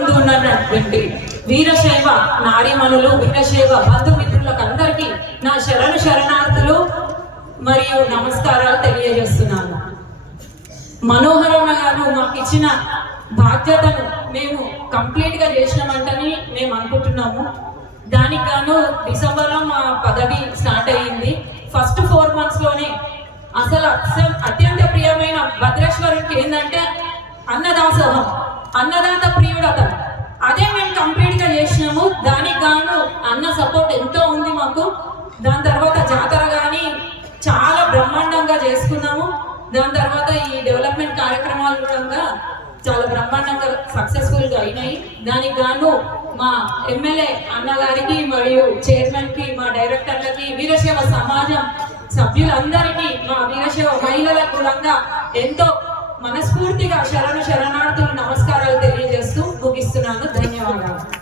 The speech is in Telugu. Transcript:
ఉన్నటువంటి వీరశైవ నారీమణులు, వీరశైవ బంధుమిత్రులకు అందరికీ నా శరణార్థులు మరియు నమస్కారాలు తెలియజేస్తున్నాను. మనోహరమ్మ గారు మాకు ఇచ్చిన బాధ్యతను మేము కంప్లీట్ గా చేసినామంటని మేము అనుకుంటున్నాము. దానికి గాను డిసెంబర్లో మా పదవి స్టార్ట్ అయ్యింది. ఫస్ట్ 4 months లోనే అసలు అత్యంత ప్రియమైన భద్రేశ్వరునికి ఏంటంటే అన్నదాసోహం, అన్నదాత ప్రియుడు అతను. అదే మేము కంప్లీట్ గా చేసినాము. దానికి గాను అన్న సపోర్ట్ ఎంతో ఉంది మాకు. దాని తర్వాత జాతర కానీ చాలా బ్రహ్మాండంగా చేసుకున్నాము. దాని తర్వాత ఈ డెవలప్మెంట్ కార్యక్రమాలు కూడా చాలా బ్రహ్మాండంగా సక్సెస్ఫుల్ గా అయినాయి. దానికి గాను మా ఎమ్మెల్యే అన్నగారికి మరియు చైర్మన్ కి, మా డైరెక్టర్లకి, వీరశైవ సమాజం సభ్యులందరికీ, మా వీరశైవ మహిళలకు కూడా ఎంతో మనస్ఫూర్తిగా శరణార్థులు నమస్కారాలు తెలియజేస్తాను.